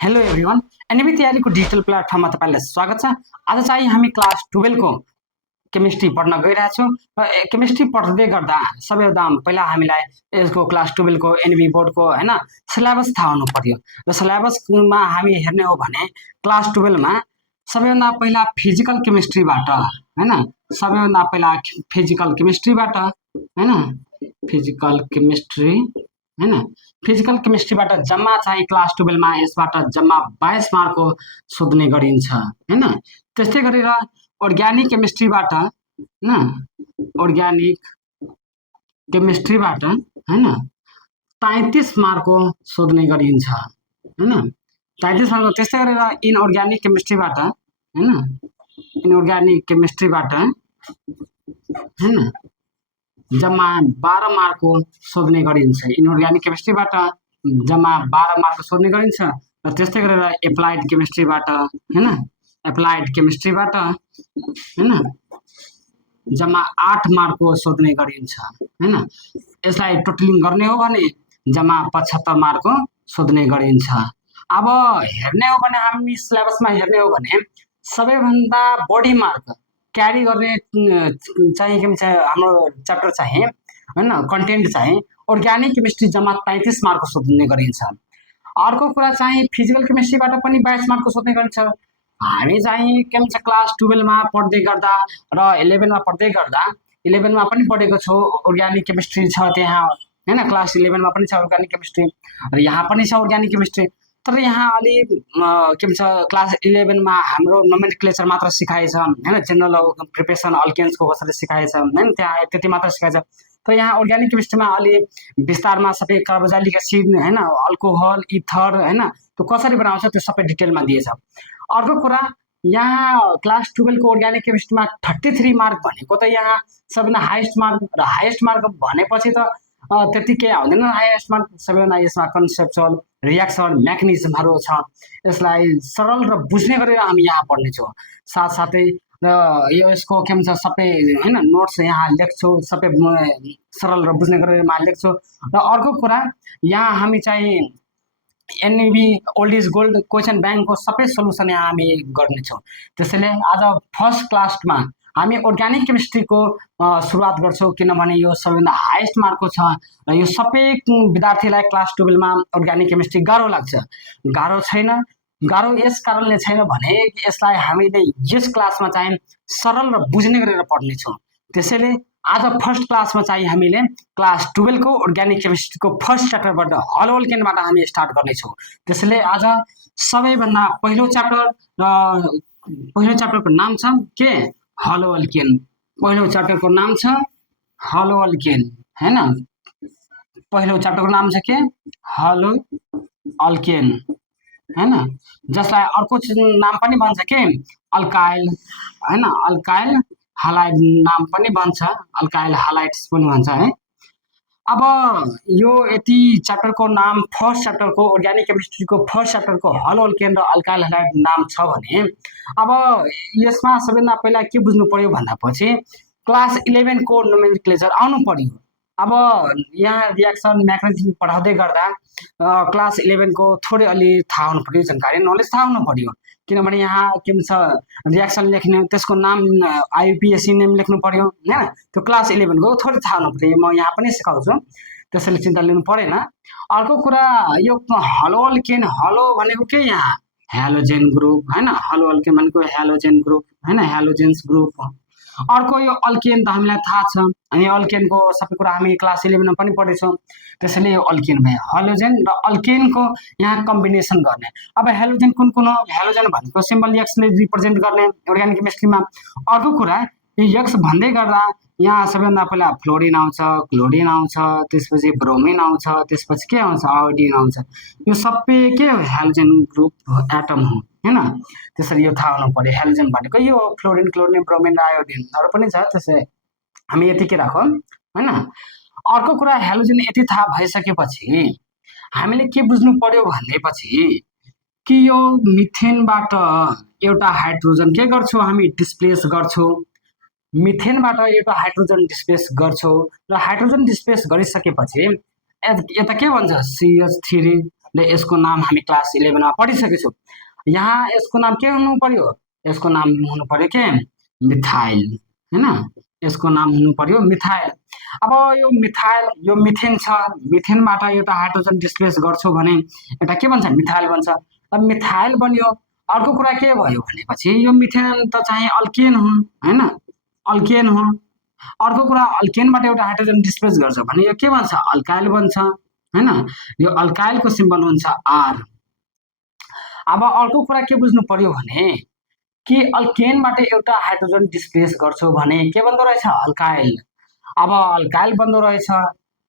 Hello everyone, NB तयारीको digital प्लेटफर्ममा तपाईँलाई स्वागत छ। आज चाहिँ हामी क्लास 12 को केमिस्ट्री पढ्न गइरहेछौँ र केमिस्ट्री पढ्दै गर्दा सबैभन्दा पहिला हामीलाई यसको क्लास 12 को एनबी बोर्डको हैन सिलेबस थाहा हुनु पर्यो। र सिलेबसमा हामी हेर्ने हो भने क्लास 12 मा सबैभन्दा पहिला फिजिकल केमिस्ट्रीबाट हैन सबैभन्दा पहिला फिजिकल केमिस्ट्रीबाट हैन फिजिकल केमिस्ट्री हैन फिजिकल केमिस्ट्रीबाट जम्मा चाहिँ क्लास 12 मा यसबाट जम्मा 22 मार्कको सोध्ने गरिन्छ हैन। त्यस्तै गरेर अर्ग्यानिक केमिस्ट्रीबाट हैन अर्ग्यानिक केमिस्ट्रीबाट हैन 33 मार्कको सोध्ने गरिन्छ हैन। 33 मार्कको। त्यस्तै गरेर इनअर्ग्यानिक केमिस्ट्रीबाट हैन इनअर्ग्यानिक केमिस्ट्रीबाट हैन जम्मा 12 मार्कको सोध्ने गरिन्छ। इनअर्ग्यानिक केमिस्ट्रीबाट जम्मा 12 मार्कको सोध्ने गरिन्छ। र त्यस्तै गरेर एप्लाइड केमिस्ट्रीबाट हैन एप्लाइड केमिस्ट्रीबाट हैन जम्मा 8 मार्कको सोध्ने गरिन्छ हैन। यसलाई टोटलिङ गर्ने हो भने जम्मा 75 मार्कको सोध्ने गरिन्छ। अब हेर्ने हो भने हामी सिलेबसमा हेर्ने हो भने सबैभन्दा बढी मार्क क्यारी गर्ने चाहिँ के भन्छ हाम्रो च्याप्टर चाहिँ हैन कन्टेन्ट चाहिँ अर्ग्यानिक केमिस्ट्री जम्मा 33 मार्कको सोध्ने गरिन्छ। अर्को कुरा चाहिँ फिजिकल केमिस्ट्रीबाट पनि 22 मार्कको सोध्ने गरिन्छ। हामी चाहिँ के भन्छ क्लास 12 मा पढ्दै गर्दा र 11 मा पढ्दै गर्दा 11 मा पनि पढेको छु अर्ग्यानिक केमिस्ट्री छ त्यहाँ हैन। क्लास 11 मा पनि छ अर्ग्यानिक केमिस्ट्री र यहाँ पनि छ अर्ग्यानिक केमिस्ट्री। तर यहाँ अलि के भन्छ क्लास 11 मा हाम्रो नोमेनक्लेचर मात्र सिकाएछ हैन। जेनरल प्रिपरेसन अल्केन्सको कसरी सिकाएछ हैन त्यहाँ त्यति मात्र सिकाएछ। तर यहाँ अर्ग्यानिक केमिस्ट्रीमा अलि विस्तारमा सबै कार्बोक्सिलिक एसिड हैन अल्कोहल इथर हैन त्यो कसरी बनाउँछ त्यो सबै डिटेलमा दिएछ। अर्को कुरा यहाँ क्लास 12 को अर्ग्यानिक केमिस्ट्रीमा 33 मार्क भनेको त यहाँ सबैभन्दा हाइएस्ट मार्क र हाइएस्ट मार्क भनेपछि त त्यतिकै आउँदैन। हाइएस्ट मार्क सबैभन्दा यसमा कन्सेप्चुअल रियाक्सन मेकानिजमहरू छ। यसलाई सरल र बुझ्ने गरेर हामी यहाँ पढ्नेछौँ। साथसाथै र यसको के भन्छ सबै हैन नोट्स यहाँ लेख्छु सबै सरल र बुझ्ने गरेर यहाँ लेख्छु। र अर्को कुरा यहाँ हामी चाहिँ NB old is gold question ब्याङ्कको सबै सोल्युसन यहाँ हामी गर्नेछौँ। त्यसैले आज फर्स्ट क्लासमा हामी अर्ग्यानिक केमिस्ट्रीको सुरुवात गर्छौँ किनभने यो सबैभन्दा हाइएस्ट मार्कको छ र यो सबै विद्यार्थीलाई क्लास 12 मा अर्ग्यानिक केमिस्ट्री गाह्रो लाग्छ। गाह्रो छैन, गाह्रो यस कारणले छैन भने यसलाई हामीले यस क्लासमा चाहिँ सरल र बुझ्ने गरेर पढ्नेछौँ। त्यसैले आज फर्स्ट क्लासमा चाहिँ हामीले क्लास 12 को अर्ग्यानिक केमिस्ट्रीको फर्स्ट च्याप्टरबाट हलो अल्केनबाट हामी स्टार्ट गर्नेछौँ। त्यसैले आज सबैभन्दा पहिलो च्याप्टरको नाम छ के हलो अल्केन। पहिलो च्याप्टरको नाम छ हलो अल्केन हैन। पहिलो च्याप्टरको नाम छ के हलो अल्केन हैन। जसलाई अर्को नाम पनि भन्छ के अल्काइल हैन अल्काइल हालाइड नाम पनि भन्छ अल्काइल हालाइड्स पनि भन्छ है। अब यो यति च्याप्टरको नाम फर्स्ट च्याप्टरको अर्ग्यानिक केमिस्ट्रीको फर्स्ट च्याप्टरको हलो अल्केन र अल्काइल हालाइड नाम छ भने अब यसमा सबैभन्दा पहिला के बुझ्नु पर्यो भन्दापछि क्लास 11 को नोमेनक्लेचर आउनु पर्यो। अब यहाँ रियाक्सन मेकानिजम पढाउँदै गर्दा क्लास 11 को थोरै अलि थाहा हुनु पर्यो, जानकारी नलेज थाहा हुनु पर्यो। किनभने यहाँ के भन्छ रियाक्सन लेख्ने त्यसको नाम आइयुपिएसी नेम लेख्नु पर्यो हैन। त्यो क्लास 11 को थोरै थाहा हुनु पर्यो। म यहाँ पनि सिकाउँछु त्यसैले चिन्ता लिनु परेन। अर्को कुरा यो हलो अल्केन हलो भनेको के यहाँ हेलोजेन ग्रुप हैन। हलो अल्केन भनेको हेलोजेन ग्रुप हैन हेलोजेन्स ग्रुप। अर्को यो अल्केन त हामीलाई थाहा छ अनि अल्केनको सबै कुरा हामी क्लास 11 मा पनि पढेछौँ। त्यसैले यो अल्केन भयो हेलोजेन र अल्केनको यहाँ कम्बिनेसन गर्ने। अब हेलोजेन कुन कुन हो? हेलोजेन भनेको सिम्बल एक्सले रिप्रेजेन्ट गर्ने अर्ग्यानिक केमिस्ट्रीमा। अर्को कुरा यो एक्स भन्दै गर्दा यहाँ सबैभन्दा पहिला फ्लोरिन आउँछ, क्लोरिन आउँछ, त्यसपछि ब्रोमिन आउँछ, त्यसपछि के आउँछ आयोडिन आउँछ। यो सबै के हो हेलोजेन ग्रुप एटम हो हैन। त्यसरी यो थाहा हुनु पर्यो हेलोजेन भनेको यो फ्लोरिन क्लोरिन ब्रोमिन र आयोडिन अरू पनि छ त्यसै हामी यतिकै राखौँ हैन। अर्को कुरा हेलोजेन यति थाहा भइसकेपछि हामीले के बुझ्नु पर्यो भनेपछि कि यो मिथेनबाट एउटा हाइड्रोजन के गर्छौँ हामी डिस्प्लेस गर्छौँ। मिथेनबाट एउटा हाइड्रोजन डिस्प्लेस गर्छौँ र हाइड्रोजन डिस्प्लेस गरिसकेपछि यता के भन्छ CH3 र यसको नाम हामी क्लास 11 मा पढिसकेका छौँ। यहाँ यसको नाम के हुनु पर्यो, यसको नाम हुनु पर्यो के मिथाइल हैन, यसको नाम हुनु पर्यो मिथाइल। अब यो मिथाइल यो मिथेन छ, मिथेनबाट एउटा हाइड्रोजन डिस्प्लेस गर्छौ भने एउटा के भन्छ मिथाइल बन्छ। अब मिथाइल बन्यो। अर्को कुरा के भयो भनेपछि यो मिथेन त चाहिँ अल्केन हो हैन, अल्केन हो। अर्को कुरा अल्केनबाट एउटा हाइड्रोजन डिस्प्लेस गर्छ भने यो के बन्छ अल्काइल बन्छ हैन, यो अल्काइलको सिम्बल हुन्छ आर। अब अर्को कुरा के बुझ्नु पर्यो भने कि अल्केनबाट एउटा हाइड्रोजन डिस्प्लेस गर्छौ भने के बन्दो रहेछ अल्काइल। अब अल्काइल बन्दो रहेछ,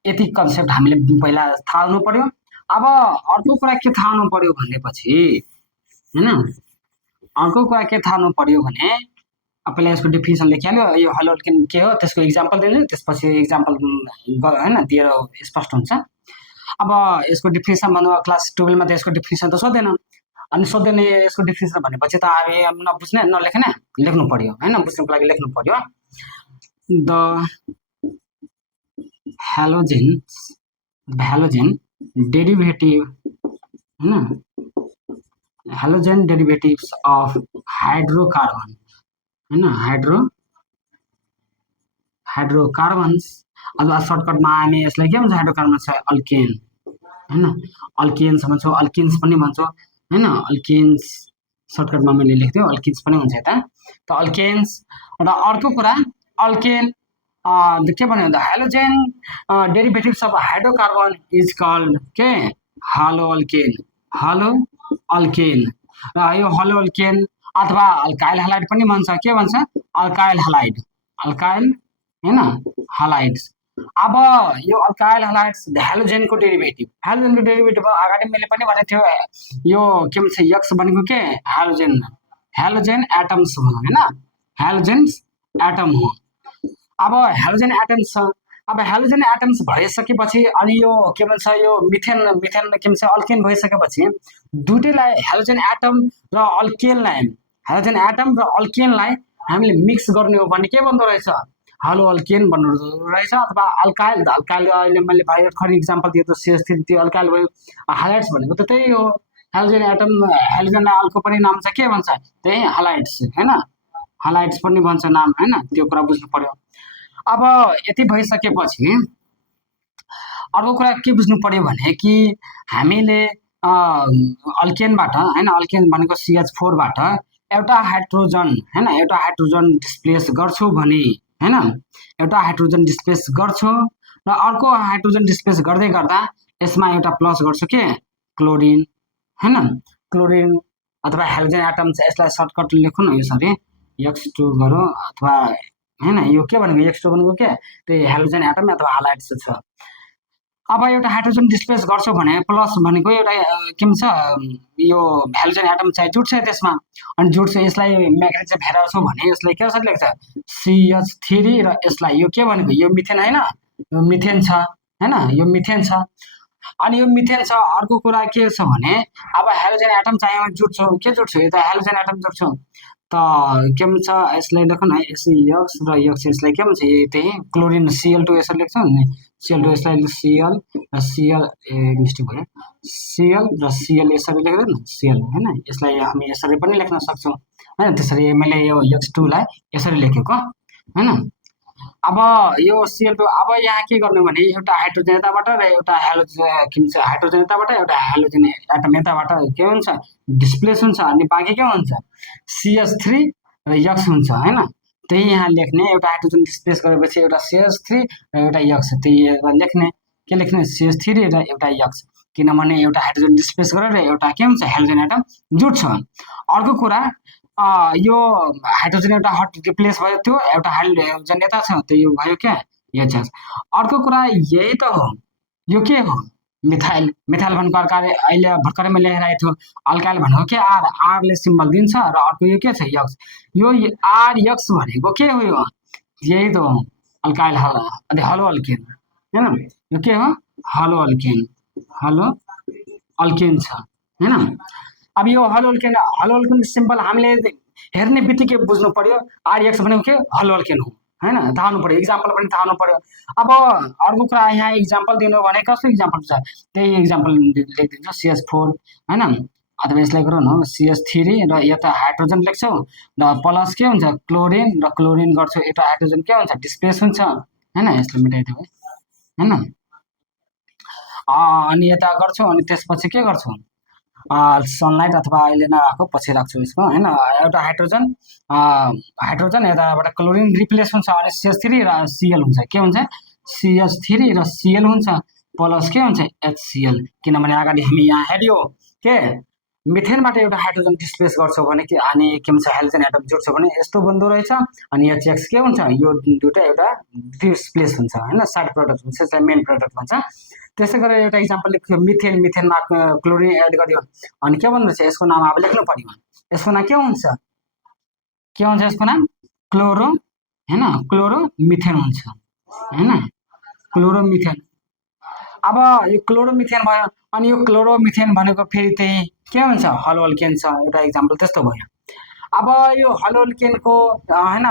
यति कन्सेप्ट हामीले पहिला थाहा हुनु पर्यो। अब अर्को कुरा के थाहा हुनु पर्यो भनेपछि हैन, अर्को कुरा के थाहा हुनु पर्यो भने पहिला यसको डेफिनेसन लेखिहाल्यो, यो हेलो अल्केन के हो त्यसको इक्जाम्पल दिन्छु, त्यसपछि इक्जाम्पल हैन दिएर स्पष्ट हुन्छ। अब यसको डेफिनेसन भन्नु क्लास 12 मा त यसको डेफिनेसन त सोध्दैन, अनि सोध्दैन यसको डेफिनेसन भनेपछि त हामी नबुझ्ने नलेख्ने लेख्नु पर्यो हैन, बुझ्नुको लागि लेख्नु पर्यो। द हेलोजेन डेरिभेटिभ हैन, हेलोजेन डेरिभेटिभ्स अफ हाइड्रोकार्बन हैन, हाइड्रोकार्बन्स। अब सर्टकटमा हामी यसलाई के भन्छ हाइड्रोकार्बन छ अल्केन हैन, अल्केन्स भन्छौँ, अल्किन्स पनि भन्छौँ हैन, अल्किन्स सर्टकटमा मैले लेख्दियो अल्किन्स पनि हुन्छ यता त अल्केन्स। र अर्को कुरा अल्केन के भन्यो the halogen derivatives of hydrocarbon is called के हालो अल्केन, हालो अल्केन। र यो हालो अल्केन अथवा अल्काइल हालाइड पनि भन्छ, के भन्छ अल्काइल हालाइड, अल्काइल हैन हालाइड्स। अब यो अल्काइल हालाइड्स हेलोजेनको डेरिभेटिभ, हेलोजेनको डेरिभेटिभ अगाडि मैले पनि भनेको थियो यो के भन्छ यक्स भनेको के हेलोजेन, हेलोजेन एटम्स हो हैन, हेलोजेन एटम हो। अब हेलोजेन एटम्स छ। अब हेलोजेन एटम्स भइसकेपछि अनि यो के भन्छ यो मिथेन के भन्छ अल्केन भइसकेपछि दुईटैलाई हेलोजेन एटम र अल्केनलाई, हेलोजेन एटम र अल्केनलाई हामीले मिक्स गर्ने हो भने के बन्दो रहेछ हालो अल्केन बन्नु रहेछ। अथवा अल्काइल, अल्काइल अहिले मैले भर्खर इक्जाम्पल दिएको CH3 त्यो अल्काइल भयो। हालाइड्स भनेको त त्यही हो, हेलोजेन एटम हेलोजेन अल्को पनि नाम छ के भन्छ त्यही हालाइड्स हैन, हालाइड्स पनि भन्छ नाम हैन, त्यो कुरा बुझ्नु पर्यो। अब यति भइसकेपछि अर्को कुरा के बुझ्नु पर्यो भने कि हामीले अल्केनबाट हैन, अल्केन भनेको CH4 बाट एउटा हाइड्रोजन हैन, एउटा हाइड्रोजन डिस्प्लेस गर्छौ भने हैन, एउटा हाइड्रोजन डिस्प्लेस गर्छौ र अर्को हाइड्रोजन डिस्प्लेस गर्दै गर्दा यसमा एउटा प्लस गर्छु के क्लोरिन हैन, क्लोरिन अथवा हेलोजेन एटम छ, यसलाई सर्टकट लेखौँ न यसरी X2 गरौँ अथवा हैन, यो के भनेको X2 भनेको के त्यही हेलोजेन एटम अथवा हालाइड्स छ। अब एउटा हाइड्रोजन डिस्प्लेस गर्छौ भने प्लस भनेको एउटा के भन्छ यो हेलोजेन एटम चाहिँ जुट्छ त्यसमा, अनि जुट्छ यसलाई म्याग्नेटिक हेराउँछौ भने यसलाई के कसरी लेख्छ CH3 र यसलाई यो के भनेको यो मिथेन हैन, यो मिथेन छ हैन, यो मिथेन छ। अनि यो मिथेन छ। अर्को कुरा के छ भने अब हेलोजेन एटम चाहिँ जुट्छौ, के जुट्छौ यता हेलोजेन एटम जुट्छौ त के भन्छ यसलाई लेखौँ न SEX र X यसलाई के भन्छ त्यही क्लोरिन Cl2 यसरी लेख्छौ नि, Cl2 यसलाई Cl र Cl मिस्टेक भयो, Cl र Cl यसरी लेख्दै न Cl हैन, यसलाई हामी यसरी पनि लेख्न सक्छौँ हैन। त्यसरी मैले यो X2 लाई यसरी लेखेको हैन। अब यो Cl2 अब यहाँ के गर्नु भने एउटा हाइड्रोजन यताबाट र एउटा हेलोजेन के भन्छ हाइड्रोजन यताबाट एउटा हेलोजेन एटम यताबाट के हुन्छ डिस्प्लेस हुन्छ, अनि बाँकी के हुन्छ CH3 र X हुन्छ हैन। त्यही यहाँ लेख्ने एउटा हाइड्रोजन डिस्प्लेस गरेपछि एउटा CH3 र एउटा X, त्यही लेख्ने के लेख्ने CH3 र एउटा X, किनभने एउटा हाइड्रोजन डिस्प्लेस गरेर एउटा के हुन्छ हेलोजेन एटम जुट्छ। अर्को कुरा यो हाइड्रोजन एउटा हट रिप्लेस भयो, त्यो एउटा हाइड्रोजन यता छ त यो भयो क्या यो छ। अर्को कुरा यही त हो, यो के हो मिथाइल, मिथाइल भनेको अर्काले अहिले भर्खरै मैले लेखाएको थियो, अल्काइल भनेको के आर, आरले सिम्बल दिन्छ र अर्को यो के छ X, यो RX भनेको के हो यो यही त हो अल्काइल हालो अल्केन हैन, यो के हो हालो अल्केन, हालो अल्केन छ हैन। अब यो हालो अल्केन सिम्बल हामीले हेर्ने बित्तिकै बुझ्नु पर्यो RX भनेको के हालो अल्केन हो हैन, थाहा हुनु पर्यो, इक्जाम्पल पनि थाहा हुनु पर्यो। अब अर्को कुरा यहाँ इक्जाम्पल दिनु भने कस्तो इक्जाम्पल छ, त्यही इक्जाम्पल लेखिदिन्छु, CH4 हैन, अथवा यसलाई गरौँ न CH3 र यता हाइड्रोजन लेख्छौँ र प्लस के हुन्छ क्लोरिन र क्लोरिन गर्छौँ, एउटा हाइड्रोजन के हुन्छ डिस्प्लेस हुन्छ हैन, यसलाई मेटाइदिउँ हैन। अनि यता गर्छौँ अनि त्यसपछि के गर्छौँ सनलाइट अथवा अहिले नआएको पछि राख्छु यसको हैन, एउटा हाइड्रोजन हाइड्रोजन यताबाट क्लोरिन रिप्लेस हुन्छ अनि CH3 र Cl हुन्छ, के हुन्छ CH3 र Cl हुन्छ प्लस के हुन्छ HCl, किनभने अगाडि हामी यहाँ हेऱ्यो के मिथेनबाट एउटा हाइड्रोजन डिस्प्लेस गर्छौँ भने के अनि के भन्छ हाइड्रोजन एटम जोड्छौँ भने यस्तो बन्दो रहेछ अनि HX के हुन्छ यो दुईटा एउटा डिस्प्लेस हुन्छ हैन, साइड प्रोडक्ट हुन्छ, त्यसलाई मेन प्रोडक्ट भन्छ। त्यसै गरेर एउटा इक्जाम्पल लेख्यो मिथेन, मिथेनमा क्लोरिन एड गर्यो अनि के भन्नु छ यसको नाम अब लेख्नु पर्यो, यसको नाम के हुन्छ यसको नाम क्लोरो हैन, क्लोरो मिथेन हुन्छ हैन, क्लोरो मिथेन। अब यो क्लोरो मिथेन भयो अनि यो क्लोरो मिथेन भनेको फेरि त्यही के हुन्छ हलो अल्केन छ, एउटा इक्जाम्पल त्यस्तो भयो। अब यो हलो अल्केनको हैन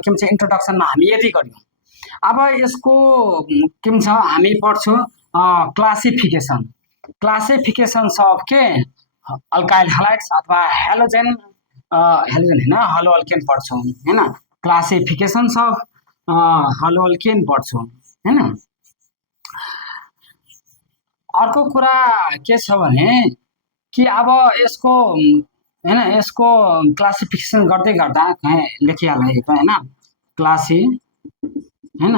के भन्छ इन्ट्रोडक्सनमा हामी यति गर्यौँ। अब यसको के भन्छ हामी पढ्छौँ क्लासिफिकेसन, क्लासिफिकेसन्स अफ के अल्काइल हालाइड्स अथवा हेलोजेन, हेलोजेन हैन हलो अल्केन पढ्छौँ हैन, क्लासिफिकेसन्स अफ हलो अल्केन पढ्छौँ हैन। अर्को कुरा के छ भने कि अब यसको हैन यसको क्लासिफिकेसन गर्दै गर्दा लेखिहालेको हैन, क्लासी हैन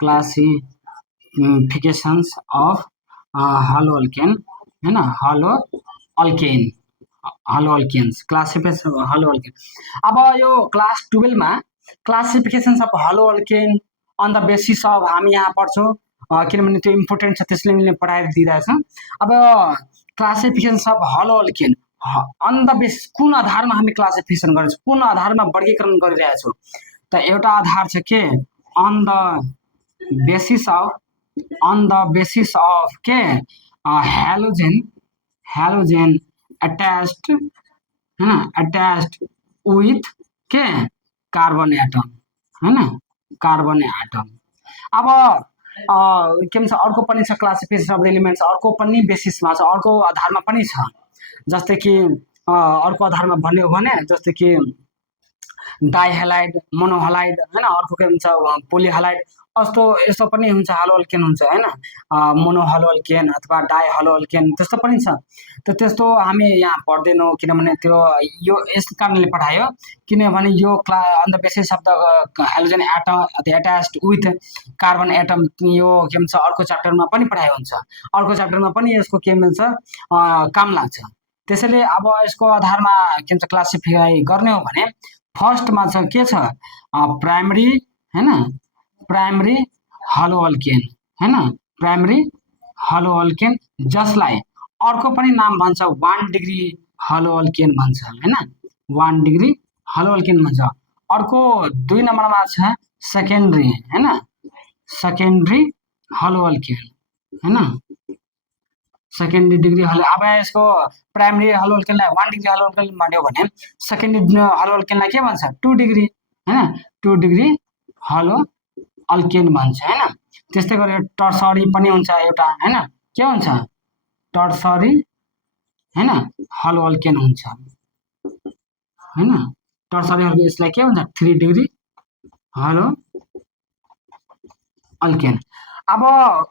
क्लासिफिकेसन्स अफ हलो अल्केन हैन, haloalkane, haloalkanes, classification of haloalkane. अब यो क्लास 12 मा classifications of haloalkane on the basis of हामी यहाँ पढ्छौँ किनभने त्यो इम्पोर्टेन्ट छ त्यसले मैले पढाएर दिइरहेछ। अब classifications of haloalkane on the basis कुन आधारमा हामी क्लासिफिकेसन गर्छौँ, कुन आधारमा वर्गीकरण गरिरहेछौँ, त एउटा आधार छ के अन द बेसिस अफ के हेलोजेन अट्याच्ड हैन, अट्याच्ड विथ के कार्बन एटम हैन, कार्बन एटम। अब के भन्छ अर्को पनि छ क्लासिफिकेसन अफ द एलिमेन्ट्स, अर्को पनि बेसिसमा छ, अर्को आधारमा पनि छ, जस्तै कि अर्को आधारमा भन्ने हो भने जस्तै कि डाइहेलाइड, मोनोहलाइड हैन, अर्को के भन्छ पोलिहलाइड, यस्तो यस्तो पनि हुन्छ हलो अल्केन हुन्छ हैन, मोनो हलो अल्केन अथवा डाइ हलो अल्केन त्यस्तो पनि छ। त त्यस्तो हामी यहाँ पढ्दैनौँ किनभने त्यो यो यस कारणले पढायो किनभने यो on the basis of the halogen atom attached with carbon atom यो के भन्छ अर्को च्याप्टरमा पनि पढाइ हुन्छ, अर्को च्याप्टरमा पनि यसको के मिल्छ काम लाग्छ। त्यसैले अब यसको आधारमा के भन्छ क्लासिफाई गर्ने हो भने फर्स्टमा छ के छ प्राइमरी हैन, प्राइमरी हलो अल्केन हैन, प्राइमरी हलो अल्केन, जसलाई अर्को पनि नाम भन्छ 1 डिग्री हलो अल्केन भन्छ हैन, 1 डिग्री हलो अल्केन भन्छ। अर्को 2 नम्बरमा छ सेकेन्डरी हैन, सेकेन्डरी हलो अल्केन हैन, सेकेन्डरी डिग्री हलो। अब यसको प्राइमरी हलो अल्केनलाई 1 डिग्री हलो अल्केन भन्यो भने सेकेन्डरी हलो अल्केनलाई के भन्छ 2 डिग्री हैन, 2 डिग्री हलो अल्केन भन्छ हैन। त्यस्तै गरेर टर्सरी पनि हुन्छ एउटा हैन, के हुन्छ टर्सरी हैन हलो अल्केन हुन्छ हैन, टर्सरी हलो यसलाई के भन्छ 3 डिग्री हलो अल्केन। अब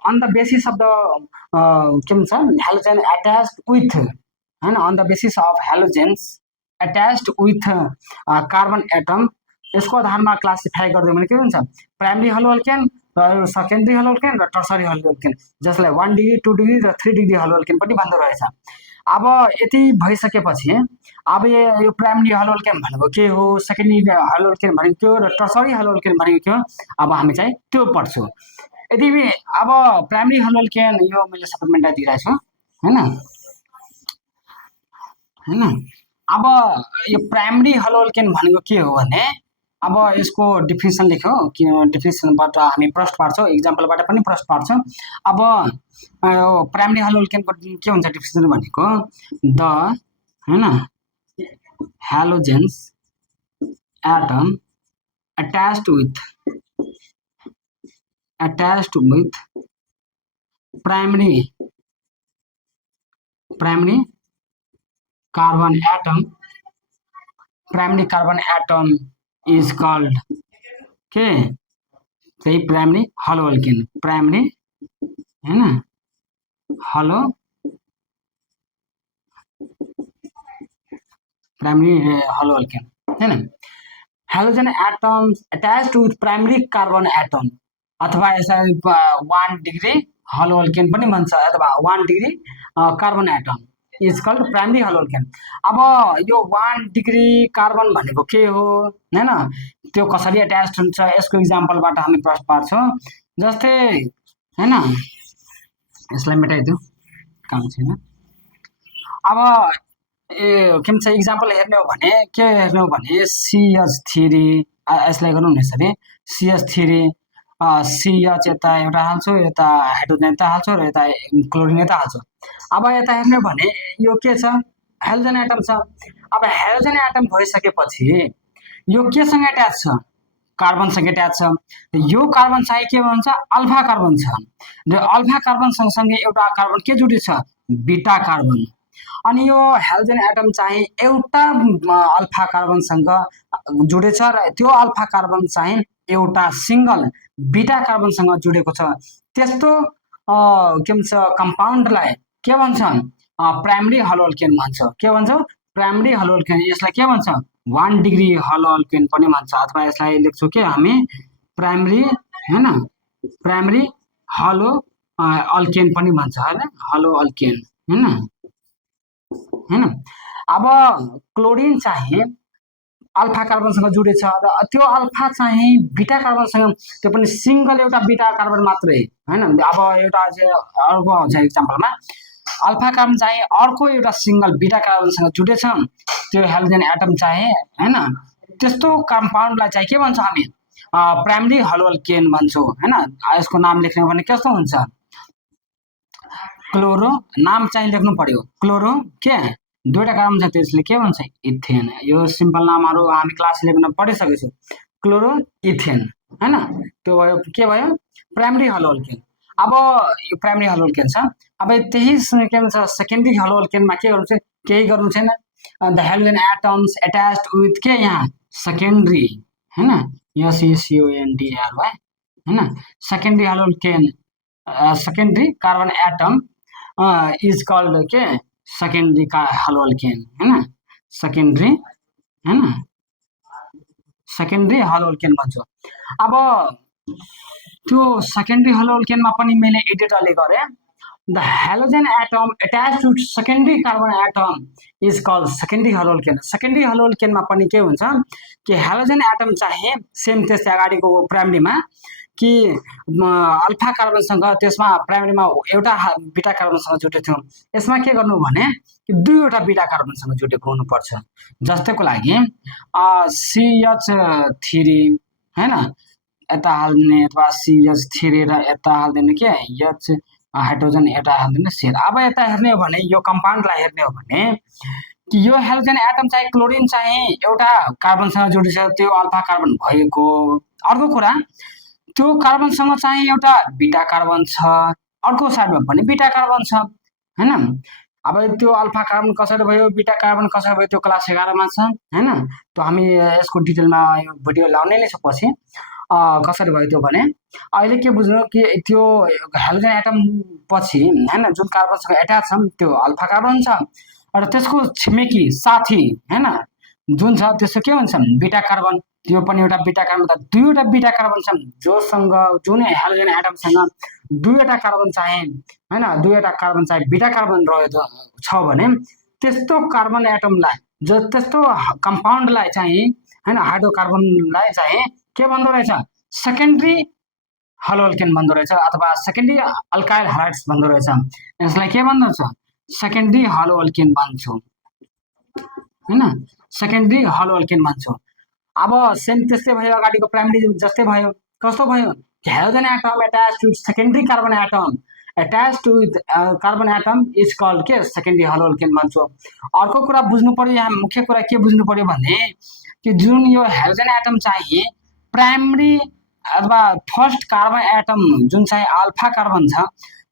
on the basis of the के भन्छ हेलोजेन अट्याच्ड विथ हैन, on the basis of halogens attached with carbon atom, यसको आधारमा क्लासिफाई गरिदियो भने के हुन्छ प्राइमरी हलो अल्केन र सेकेन्डरी हलो अल्केन र टर्सरी हलो अल्केन, जसलाई 1 डिग्री 2 डिग्री र 3 डिग्री हलो अल्केन पनि भन्दो रहेछ। अब यति भइसकेपछि अब यो प्राइमरी हलो अल्केन भनेको के हो, सेकेन्डरी हलो अल्केन भनेको के हो र टर्सरी हलो अल्केन भनेको के हो, अब हामी चाहिँ त्यो पढ्छौँ। यदि अब प्राइमरी हलो अल्केन यो मैले सबै मेटाइदिइरहेको छु हैन हैन। अब यो प्राइमरी हलो अल्केन भनेको के हो भने अब यसको डेफिनेसन लेख्यो कि डेफिनेसनबाट हामी प्रश्न पार्छौँ, इक्जाम्पलबाट पनि प्रश्न पार्छौँ। अब प्राइमरी हलो अल्केनको के हुन्छ डेफिनेसन भनेको द हैन halogens atom attached with primary carbon atom. Primary carbon atom is called सही प्राइमरी हलो अल्केन, प्राइमरी है ना हलो प्राइमरी हलो अल्केन है ना। Halogen atoms attached with primary carbon atom अथवा यसलाई 1 डिग्री हलो अल्केन पनि भन्छ अथवा 1 degree carbon atom is called primary haloalkane. अब यो 1 डिग्री कार्बन भनेको के हो हैन, त्यो कसरी अट्याच्ड हुन्छ यसको एक्जाम्पलबाट हामी प्रश्न पार्छौं। जस्तै हैन यसलाई मेटाइदिउ काम छैन। अब के भन्छ एक्जाम्पल हेर्ने हो भने के हेर्ने हो भने CH3 यसलाई गर्नु नि यसरी CH3 CH यता एउटा हाल्छु, यता हाइड्रोजन यता हाल्छु र यता क्लोरिन यता हाल्छु। अब यता हेर्ने हो भने यो के छ हेलोजन एटम छ। अब हेलोजन एटम भइसकेपछि यो केसँग अट्याच छ कार्बन सँग अट्याच छ। यो कार्बन चाहिँ के भन्छ अल्फा कार्बन छ र अल्फा कार्बन सँगसँगै एउटा कार्बन के जोडिएको छ बीटा कार्बन। अनि यो हेलोजन एटम चाहिँ एउटा अल्फा कार्बनसँग जोडेछ र त्यो अल्फा कार्बन चाहिँ एउटा सिंगल बीटा कार्बनसँग जोडेको छ। त्यस्तो के भन्छ कम्पाउन्डलाई के भन्छ प्राइमरी हलो अल्केन भन्छ। के भन्छ प्राइमरी हलो अल्केन। यसलाई के भन्छ 1 डिग्री हलो अल्केन पनि भन्छ अथवा यसलाई लेख्छौं के हामी प्राइमरी हैन प्राइमरी हलो अल्केन पनि भन्छ हैन हलो अल्केन हैन। अब क्लोरिन चाहिँ अल्फा कार्बनसँग जोडेछ र त्यो अल्फा चाहिँ बीटा कार्बनसँग त्यो पनि सिंगल एउटा बीटा कार्बन मात्रै हैन। अब एउटा अर्को आउँछ एक्जाम्पलमा अल्फा कार्बन चाहिँ अर्को एउटा सिंगल बीटा कार्बनसँग जोडेछ त्यो हेलोजन एटम चाहिँ हैन। त्यस्तो कम्पाउन्डलाई चाहिँ के भन्छ हामी प्राइमरी हलो अल्केन भन्छौं हैन। यसको नाम लेख्ने हो भने कस्तो हुन्छ क्लोरो नाम चाहिँ लेख्नु पर्यो क्लोरो के दुईटा कार्बन छ त्यसले के भन्छ इथेन। यो सिम्पल नामहरु हामी क्लास 11 मा पढिसकेको छौं क्लोरो इथेन हैन। त्यो भयो के भयो प्राइमरी हलो अल्केन। अब यो प्राइमरी हलो अल्केन छ। अब त्यही के भन्छ सेकेन्डरी हलो अल्केनमा के गर्नु छ केही गर्नु छैन। The halogen atoms attached with के यहाँ सेकेन्डरी हैन SECONDRY हैन secondary haloalkane secondary carbon atom is called के सेकेन्डरी हलो अल्केन हैन सेकेन्डरी हैन सेकेन्डरी हलो अल्केन भन्छ। अब त्यो सेकेन्डरी हलो अल्केनमा पनि मैले एडिटरले गरे the halogen atom attached to secondary carbon atom is called secondary haloalkane. Secondary हलो अल्केनमा पनि के हुन्छ कि हेलोजन एटम चाहिँ सेम त्यसै अगाडिको प्राइमरीमा कि अल्फा कार्बनसँग त्यसमा प्राइमरीमा एउटा बीटा कार्बनसँग जोडेको थियो। यसमा के गर्नु भने कि दुईवटा बीटा कार्बनसँग जोडेको हुनुपर्छ। जस्तैको लागि CH3 हैन यता हाल्ने अथवा CH3 र यता हाल्दिने के H हाइड्रोजन यता हाल्दिने सेल। अब यता हेर्ने हो भने यो कम्पाउन्डलाई हेर्ने हो भने कि यो हेलोजन एटम चाहिँ क्लोरिन चाहिँ एउटा कार्बनसँग जोडिन्छ त्यो अल्फा कार्बन भएको। अर्को कुरा त्यो कार्बनसँग चाहिँ एउटा बीटा कार्बन छ अर्को साइडमा पनि बीटा कार्बन छ हैन। अब त्यो अल्फा कार्बन कसरी भयो बीटा कार्बन कसरी भयो त्यो क्लास 11 मा छ हैन। त्यो हामी यसको डिटेलमा यो भिडियो लाउने नै छ पछि कसरी भयो त्यो भने अहिले के बुझ्नु कि त्यो हेलोजन एटम पछि हैन जुन कार्बनसँग अट्याच छ त्यो अल्फा कार्बन छ र त्यसको छिमेकी साथी हैन जुन छ त्यसको के भन्छ बीटा कार्बन। त्यो पनि एउटा बीटा कार्बन त दुईवटा बीटा कार्बन छ जोसँग जुन हेलोजन एटमसँग दुईवटा कार्बन चाहिँ हैन दुईवटा कार्बन चाहिँ बीटा कार्बन रहेको छ भने त्यस्तो कार्बन एटमलाई जो त्यस्तो कम्पाउन्डलाई चाहिँ हैन हाइड्रोकार्बनलाई चाहिँ के भन्दो रहेछ सेकेन्डरी हलो अल्केन भन्दो रहेछ अथवा सेकेन्डरी अल्काइल हालाइड्स भन्दो रहेछ। यसलाई के भन्दो रहेछ सेकेन्डरी हलो अल्केन भन्छौं हैन सेकेन्डरी हलो अल्केन भन्छौं। अब सेम त्यस्तै भयो अगाडिको प्राइमरी जस्तै भयो कस्तो भयो halogen atom attached to secondary carbon atom attached with carbon atom is called के सेकेन्डरी हलो अल्केन भन्छौं। अर्को कुरा बुझ्नु पर्यो यहाँ मुख्य कुरा के बुझ्नु पर्यो भने कि जुन यो हेलोजन एटम चाहिँ प्राइमरी अथवा फर्स्ट कार्बन एटम जुन चाहिँ अल्फा कार्बन छ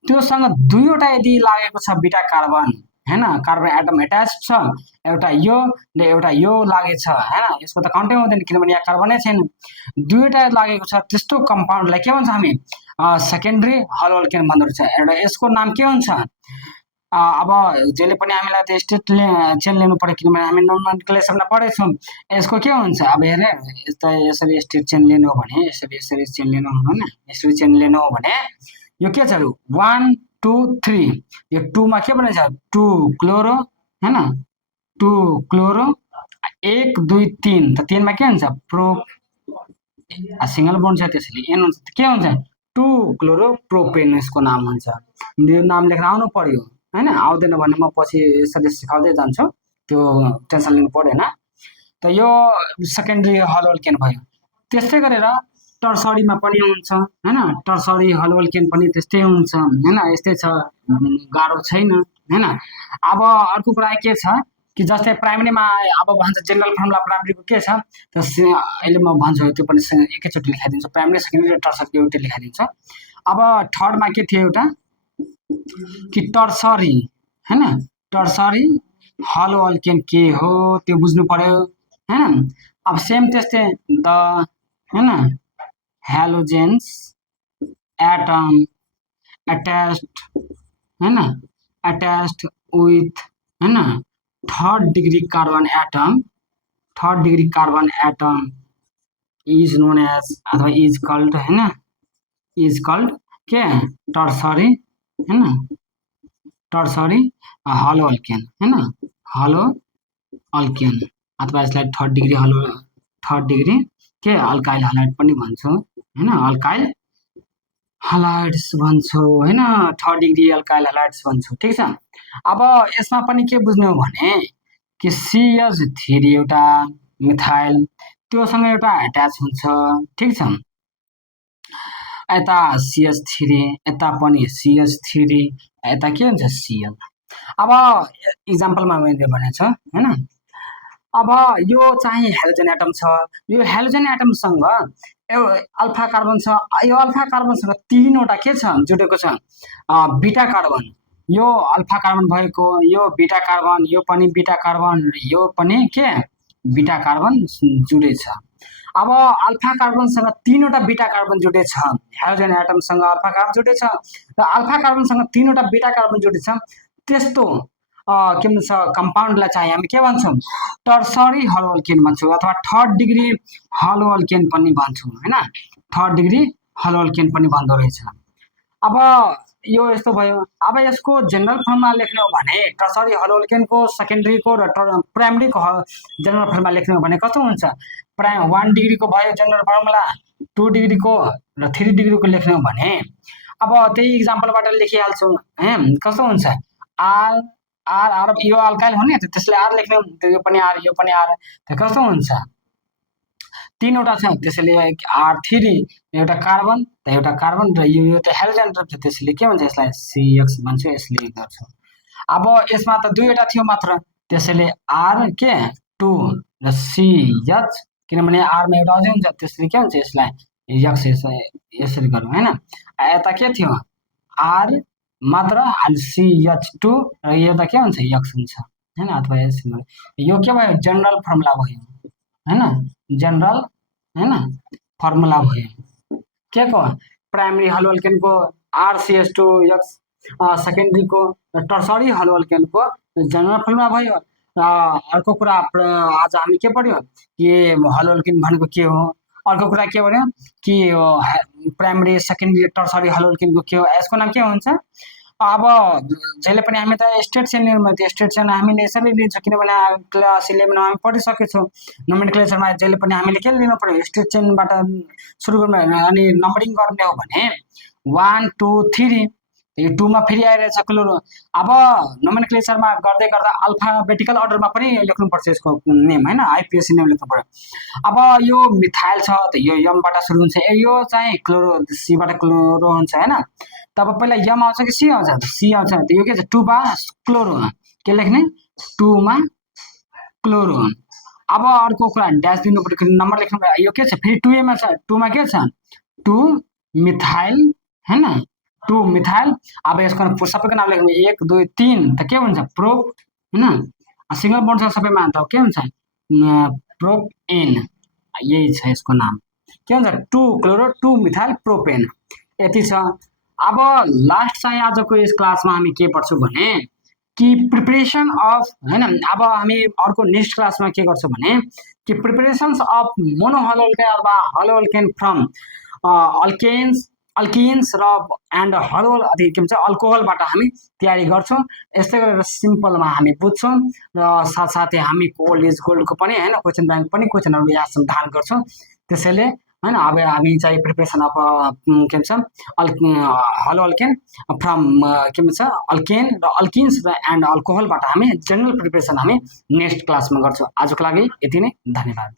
त्योसँग दुईवटा यदि लागेको छ बीटा कार्बन हैन, कार्बन एटम एट्याच छ, एउटा यो र एउटा यो लागेछ हैन, यसको त काउन्टै हुँदैन किनभने यहाँ कार्बनै छैन, दुईवटा लागेको छ त्यस्तो कम्पाउन्डलाई के भन्छ हामी सेकेन्डरी हलो अल्केन भन्दो रहेछ। एउटा यसको नाम के हुन्छ अब जहिले पनि हामीलाई त स्टेट चेन लिनु पर्यो किनभने हामी नोमेनक्लेचरमा पढेछौँ। यसको के हुन्छ अब हेर्ने यस्तो यसरी स्टेट चेन लिनु हो भने यसरी यसरी चेन लिनु हो भने यसरी चेन लिनु हो भने यो के छ 1 2 3 यो 2 मा के बनेछ 2 क्लोरो हैन 2 क्लोरो 1 2 3 त 3 मा के हुन्छ प्रो सिंगल बोन्ड छ त्यसैले एन हुन्छ के हुन्छ 2 क्लोरो प्रोपेन यसको नाम हुन्छ। यो नाम लेख्न आउनु पर्यो हैन, आउँदैन भने म पछि यसरी सिकाउँदै जान्छु, त्यो टेन्सन लिनु पर्दैन। त यो सेकेन्डरी हलो अल्केन भयो। त्यस्तै गरेर टर्सरीमा पनि हुन्छ हैन, टर्सरी हलो अल्केन पनि त्यस्तै हुन्छ हैन, यस्तै छ, गाह्रो छैन हैन। अब अर्को कुरा के छ कि जस्तै प्राइमरीमा अब भन्छ जेनरल फर्मुला प्राइमरीको के छ त अहिले म भन्छु त्यो पनि एकैचोटि लेखाइदिन्छु, प्राइमरी सेकेन्डरी र टर्सरी एउटै लेखाइदिन्छु। अब थर्डमा के थियो एउटा कि टर्सरी हैन, टर्सरी हलो अल्केन के हो त्यो बुझ्नु पर्यो हैन। अब सेम त्यस्तै द हैन हेलोजेन्स एटम अट्याच्ड हैन अट्याच्ड विथ हैन third degree carbon atom is known as अथवा इज कल्ड हैन इज कल्ड के टर्सरी हैन टर्सरी हलो अल्केन हैन हलो अल्केन अथवा यसलाई थर्ड डिग्री के अल्काइल हालाइड पनि भन्छौँ हैन, अल्काइल हालाइड्स भन्छौँ हैन, थर्ड डिग्री अल्काइल हालाइड्स भन्छौँ। ठीक छ। अब यसमा पनि के बुझ्नु हो भने कि CH3 एउटा मिथाइल त्योसँग एउटा एट्याच हुन्छ। ठीक छ। यता CH3 यता पनि CH3 यता के हुन्छ Cl। अब इक्जाम्पलमा मैले भनेको छु हैन। अब यो चाहिँ हेलोजन एटम छ, यो हेलोजन एटमसँग अल्फा कार्बन छ, यो अल्फा कार्बनसँग तीनवटा के छ जुडेको छ बीटा कार्बन, यो अल्फा कार्बन भएको, यो बीटा कार्बन, यो पनि बीटा कार्बन र यो पनि के बीटा कार्बन जुडेछ। अब अल्फा कार्बनसँग तीनवटा बीटा कार्बन जुडेछ, हेलोजन एटमसँग अल्फा कार्बन जुडेछ र अल्फा कार्बनसँग तीनवटा बीटा कार्बन जुडेछ, त्यस्तो के भन्छ कम्पाउन्डलाई चाहिँ हामी के भन्छौँ टर्सरी हलो अल्केन भन्छौँ अथवा थर्ड डिग्री हलो अल्केन पनि भन्छौँ हैन, थर्ड डिग्री हलो अल्केन पनि भन्दो रहेछ। अब यो यस्तो भयो। अब यसको जेनरल फर्मुला लेख्ने हो भने टर्सरी हलो अल्केनको सेकेन्डरीको र प्राइमरीको जेनरल फर्मुला लेख्ने हो भने कस्तो हुन्छ 1 डिग्रीको भयो जेनरल फर्मुला, 2 डिग्रीको र 3 डिग्रीको लेख्ने हो भने अब त्यही इक्जाम्पलबाट लेखिहाल्छु है, कस्तो हुन्छ आर आर आर यो अल्काइल हो नि त्यसले आर लेख्ने, यो पनि आर कस्तो हुन्छ तीनवटा छ त्यसैले R3 एउटा कार्बन र यो त हेलोजन र त्यसैले के भन्छ यसलाई CX भन्छ, यसले गर्छ। अब यसमा त दुईवटा थियो मात्र त्यसैले R के 2 र CH किनभने R मा एउटा अझै हुन्छ त्यसैले के हुन्छ यसलाई X यसरी गरौँ हैन। यता के थियो R मात्र CH2 र यो त के हुन्छ X हुन्छ हैन, अथवा यो के भयो जनरल फर्मुला भयो हैन, जनरल हैन फर्मुला भयो के को प्राइमरी हलो अल्केनको RCH2X, सेकेन्डरीको टर्सरी हलो अल्केनको जनरल फर्मुला भयो। अर्को कुरा आज हामी के पढ्यो कि हलो अल्केन भनेको के हो, अर्को कुरा के भन्यो कि प्राइमरी सेकेन्डरी टर्सरी हलो अल्केनको के हो, यसको नाम के हुन्छ। अब जहिले पनि हामी त स्टेट चेन लिनु, त्यो स्टेट चेन हामीले यसरी लिन्छौँ किनभने क्लास 11 मा हामी पढिसकेछौँ। नोमेनक्लेचरमा जहिले पनि हामीले के लिनु पर्यो स्टेट चेनबाट सुरु गर्नु, अनि नम्बरिङ गर्ने हो भने 1 2 3 यो 2 मा फेरि आइरहेछ क्लोरो। अब नोमेनक्लेचरमा गर्दै गर्दा अल्फाबेटिकल अर्डरमा पनि लेख्नुपर्छ यसको नेम हैन, आइपिएससी नेम लेख्नु पर्यो। अब यो मिथाइल छ त यो यमबाट सुरु हुन्छ, यो चाहिँ क्लोरो सीबाट क्लोरो हुन्छ हैन, तब पहिला यम आउँछ कि सी आउँछ, सी आउँछ, यो के छ 2 मा क्लोरो के लेख्ने 2 मा क्लोरो। अब अर्को कुरा ड्यास दिनु पर्यो, नम्बर लेख्नु पर्यो। यो के छ फेरि 2a मा छ, 2 मा के छ 2 मिथाइल हैन, 2 मिथाइल। अब यसको सबैको नाम लेख्नु 1 2 3 त के हुन्छ प्रोप हैन, सिंगल बोन्ड छ सबैमा त के हुन्छ प्रोपेन, यही छ यसको नाम के हुन्छ 2 क्लोरो 2 मिथाइल प्रोपेन, यति छ। अब लास्ट चाहिँ आजको यस क्लासमा हामी के पढ्छौँ भने कि प्रिपरेसन अफ हैन। अब हामी अर्को नेक्स्ट क्लासमा के गर्छौँ भने कि प्रिपरेसन्स अफ मोनोहलोअल्केन अथवा हलोअल्केन फ्रम अल्किन्स र एन्ड हलोल के भन्छ अल्कोहलबाट हामी तयारी गर्छौँ। यस्तै गरेर सिम्पलमा हामी बुझ्छौँ र साथसाथै हामी ओल्ड इज गोल्डको पनि हैन क्वेसन ब्याङ्क पनि क्वेसनहरू यहाँ समाधान गर्छौँ। त्यसैले हैन अब हामी चाहिँ प्रिपरेसन अफ के भन्छ हलोअल्केन फ्रम के भन्छ अल्केन र अल्किन्स र एन्ड अल्कोहलबाट हामी जेनरल प्रिपरेसन हामी नेक्स्ट क्लासमा गर्छौँ। आजको लागि यति नै, धन्यवाद।